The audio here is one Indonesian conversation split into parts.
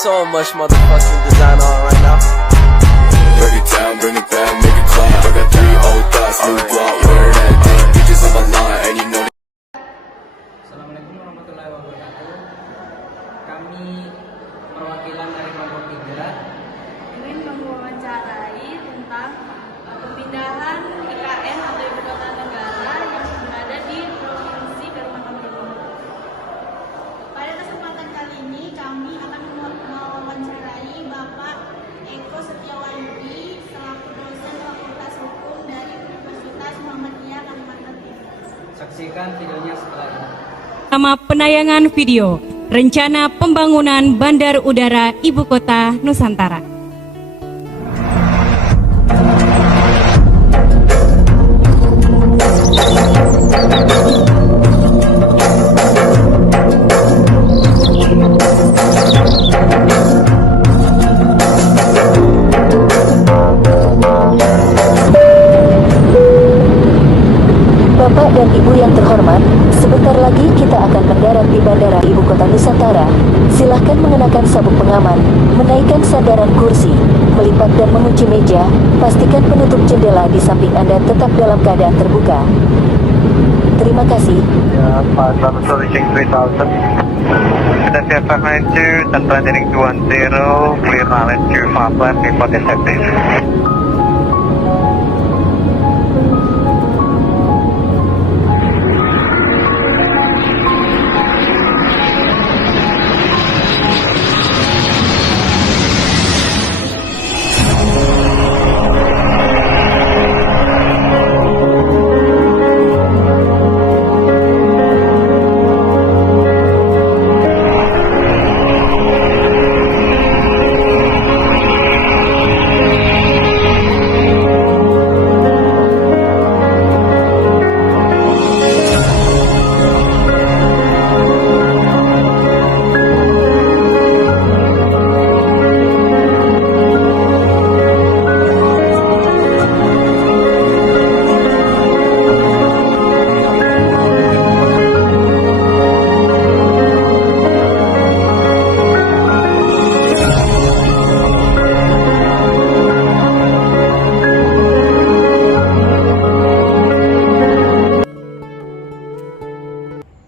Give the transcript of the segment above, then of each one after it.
so much motherfucking design on right now. Break it down, bring it back, make it clap. I got 3 old thoughts, new block, where that thing. Bitches on my line, and you know. Assalamualaikum warahmatullahi wabarakatuh. Kami perwakilan dari kelompok 3 ingin mewawancarai tentang pemindahan IKN atau Ibu Kota Negara yang berada di Provinsi Kalimantan Timur. Pada kesempatan kali ini kami akan mewawancarai Bapak Eko Setiawahyudi selaku dosen Fakultas Hukum dari Universitas Muhammadiyah Kalimantan Timur. Saksikan videonya setelah ini. Nama penayangan video Rencana Pembangunan Bandar Udara Ibu Kota Nusantara. Bapak dan Ibu yang terhormat, sebentar lagi kita akan mendarat di Bandara Ibu Kota Nusantara. Silahkan mengenakan sabuk pengaman, menaikkan sandaran kursi, melipat dan mengunci meja. Pastikan penutup jendela di samping Anda tetap dalam keadaan terbuka. Terima kasih. Ya, Pak Selamat sore, check 3000. Sudah siap 592, Tanpa Heading 20, clear knowledge to 5 report effective.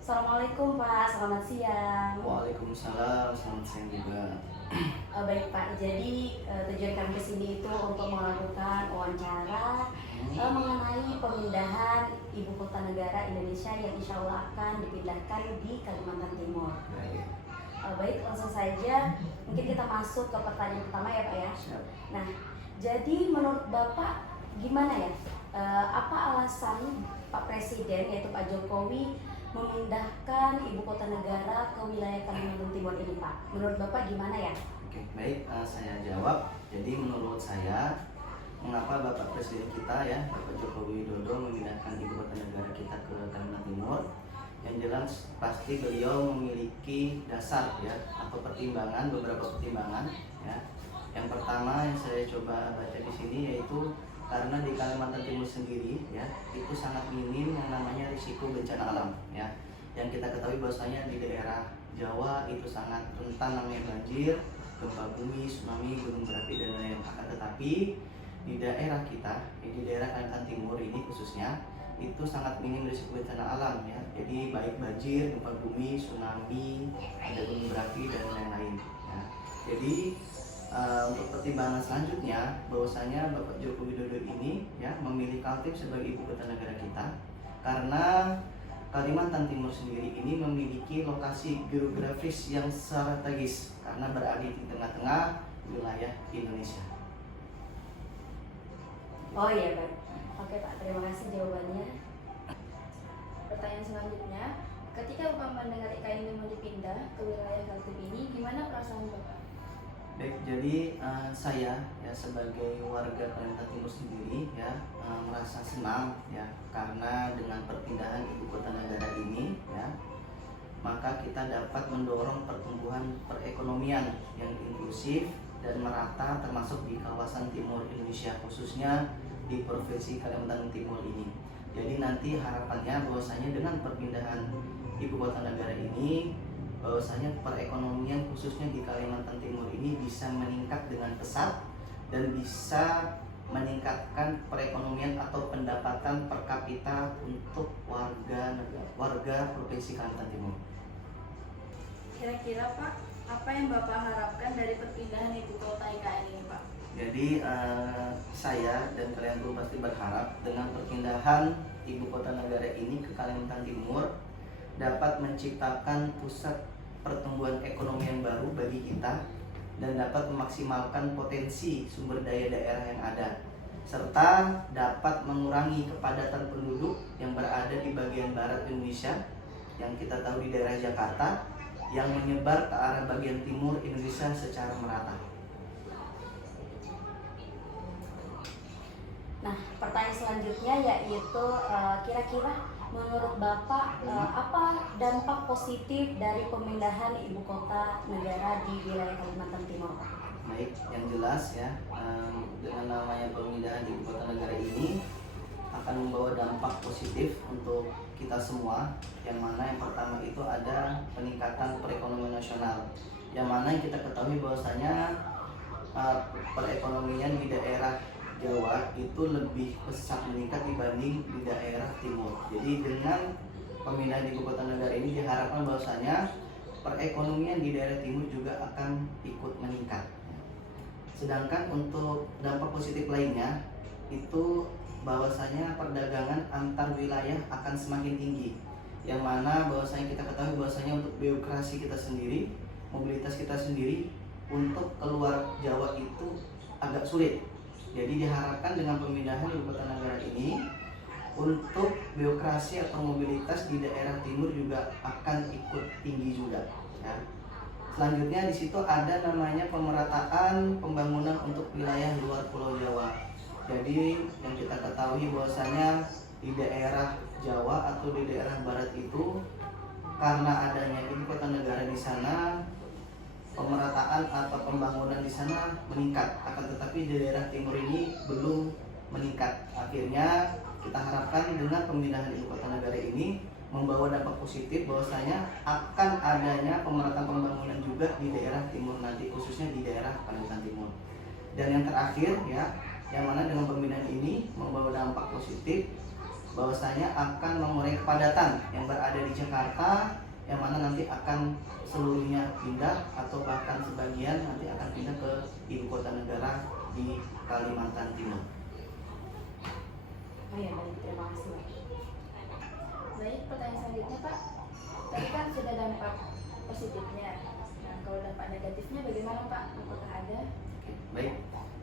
Assalamualaikum Pak, selamat siang. Waalaikumsalam, selamat siang juga. Baik Pak, jadi tujuan kami kesini itu untuk melakukan wawancara mengenai pemindahan Ibu Kota Negara Indonesia yang insya Allah akan dipindahkan di Kalimantan Timur. Baik, langsung saja mungkin kita masuk ke pertanyaan pertama ya Pak ya. Siap. Nah, jadi menurut Bapak gimana ya? Apa alasan Pak Presiden yaitu Pak Jokowi memindahkan Ibu Kota Negara ke wilayah Kalimantan Timur ini Pak? Menurut Bapak gimana ya? Oke, baik, saya jawab. Jadi menurut saya, mengapa Bapak Presiden kita ya, Bapak Joko Widodo memindahkan Ibu Kota Negara kita ke Kalimantan Timur? Yang jelas pasti beliau memiliki dasar ya, atau pertimbangan, beberapa pertimbangan ya. Yang pertama yang saya coba baca di sini yaitu karena di Kalimantan Timur sendiri ya, itu sangat minim yang namanya risiko bencana alam ya. Yang kita ketahui bahwasanya di daerah Jawa itu sangat rentan namanya banjir, gempa bumi, tsunami, gunung berapi dan lain-lain. Akan tetapi di daerah kita, di daerah Kalimantan Timur ini khususnya, itu sangat minim risiko bencana alam ya. Jadi baik banjir, gempa bumi, tsunami, ada gunung berapi dan lain-lain ya. Jadi untuk pertimbangan selanjutnya bahwasanya Bapak Joko Widodo ini ya memilih Kaltim sebagai ibu kota negara kita karena Kalimantan Timur sendiri ini memiliki lokasi geografis yang strategis karena berada di tengah-tengah wilayah Indonesia. Oh iya Pak. Oke Pak, terima kasih jawabannya. Pertanyaan selanjutnya, ketika Bapak mendengar IKN mau dipindah ke wilayah Kaltim ini, gimana perasaan Bapak? Baik, jadi saya ya sebagai warga Kalimantan Timur sendiri ya merasa senang ya karena dengan perpindahan ibu kota negara ini ya maka kita dapat mendorong pertumbuhan perekonomian yang inklusif dan merata termasuk di kawasan timur Indonesia khususnya di Provinsi Kalimantan Timur ini. Jadi nanti harapannya bahwasanya dengan perpindahan ibu kota negara ini bahwasanya perekonomian khususnya di Kalimantan Timur ini bisa meningkat dengan pesat dan bisa meningkatkan perekonomian atau pendapatan per kapita untuk warga Provinsi Kalimantan Timur. Kira-kira Pak, apa yang Bapak harapkan dari perpindahan ibu kota IKN ini Pak? Jadi saya dan kalian semua pasti berharap dengan perpindahan ibu kota negara ini ke Kalimantan Timur dapat menciptakan pusat pertumbuhan ekonomi yang baru bagi kita dan dapat memaksimalkan potensi sumber daya daerah yang ada, serta dapat mengurangi kepadatan penduduk yang berada di bagian barat Indonesia yang kita tahu di daerah Jakarta yang menyebar ke arah bagian timur Indonesia secara merata. Nah, pertanyaan selanjutnya yaitu kira-kira menurut Bapak apa dampak positif dari pemindahan ibu kota negara di wilayah Kalimantan Timur? Baik, yang jelas ya, dengan namanya pemindahan ibu kota negara ini akan membawa dampak positif untuk kita semua, yang mana yang pertama itu ada peningkatan perekonomian nasional, yang mana kita ketahui bahwasanya perekonomian di daerah Jawa itu lebih pesat meningkat dibanding di daerah timur. Jadi dengan pemindahan ibu kota negara ini diharapkan bahwasanya perekonomian di daerah timur juga akan ikut meningkat. Sedangkan untuk dampak positif lainnya itu bahwasanya perdagangan antar wilayah akan semakin tinggi, yang mana bahwasanya kita ketahui bahwasanya untuk birokrasi kita sendiri, mobilitas kita sendiri untuk keluar Jawa itu agak sulit. Jadi diharapkan dengan pemindahan ibu kota negara ini untuk birokrasi atau mobilitas di daerah timur juga akan ikut tinggi juga. Ya. Selanjutnya di situ ada namanya pemerataan pembangunan untuk wilayah luar Pulau Jawa. Jadi yang kita ketahui bahwasanya di daerah Jawa atau di daerah Barat itu karena adanya ibu kota negara di sana, pemerataan atau pembangunan di sana meningkat, akan tetapi di daerah timur ini belum meningkat. Akhirnya kita harapkan dengan pemindahan ibu kota negara ini membawa dampak positif bahwasanya akan adanya pemerataan pembangunan juga di daerah timur nanti, khususnya di daerah Kalimantan Timur. Dan yang terakhir ya, yang mana dengan pemindahan ini membawa dampak positif bahwasanya akan mengurangi kepadatan yang berada di Jakarta, yang mana nanti akan seluruhnya pindah atau bahkan sebagian nanti akan pindah ke ibu kota negara di Kalimantan Timur. Oh ya, baik, terima kasih. Baik, pertanyaan selanjutnya Pak. Tadi kan sudah dampak positifnya. Nah, kalau dampak negatifnya bagaimana Pak? Apakah ada? Baik,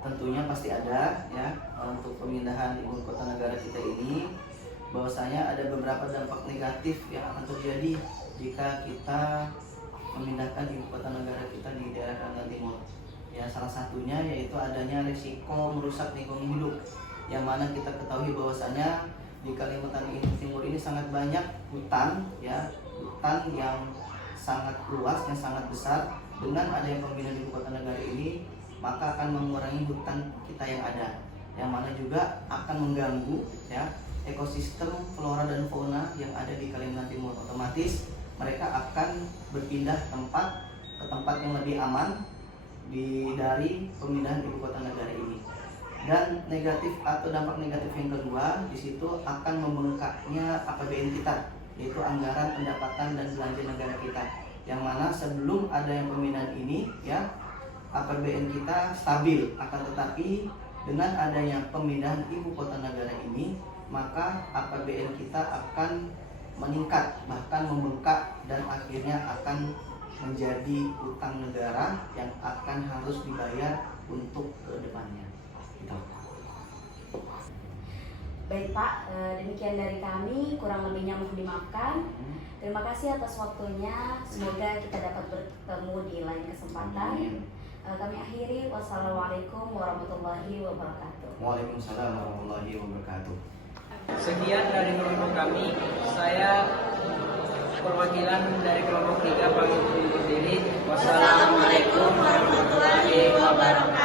tentunya pasti ada ya untuk pemindahan ibu kota negara kita ini, bahwasanya ada beberapa dampak negatif yang akan terjadi jika kita memindahkan ibu kota negara kita di daerah Kalimantan Timur. Ya, salah satunya yaitu adanya risiko merusak lingkungan hidup, yang mana kita ketahui bahwasanya di Kalimantan Timur ini sangat banyak hutan ya, hutan yang sangat luas, yang sangat besar. Dengan adanya pemindahan ibu kota negara ini, maka akan mengurangi hutan kita yang ada, yang mana juga akan mengganggu ya ekosistem flora dan fauna yang ada di Kalimantan Timur. Otomatis mereka akan berpindah tempat ke tempat yang lebih aman dari pemindahan ibu kota negara ini. Dan negatif atau dampak negatif yang kedua di situ akan membengkaknya APBN kita, yaitu anggaran pendapatan dan belanja negara kita, yang mana sebelum ada yang pemindahan ini ya APBN kita stabil, akan tetapi dengan adanya pemindahan ibu kota negara ini maka APBN kita akan meningkat, bahkan membengkak, dan akhirnya akan menjadi utang negara yang akan harus dibayar untuk kedepannya. Gitu. Baik Pak, demikian dari kami, kurang lebihnya mohon dimaafkan. Terima kasih atas waktunya, semoga kita dapat bertemu di lain kesempatan. Kami akhiri, wassalamualaikum warahmatullahi wabarakatuh. Waalaikumsalam warahmatullahi wabarakatuh. Sekian dari kelompok kami. Saya perwakilan dari kelompok 3 pamit undur diri. Wassalamualaikum warahmatullahi wabarakatuh.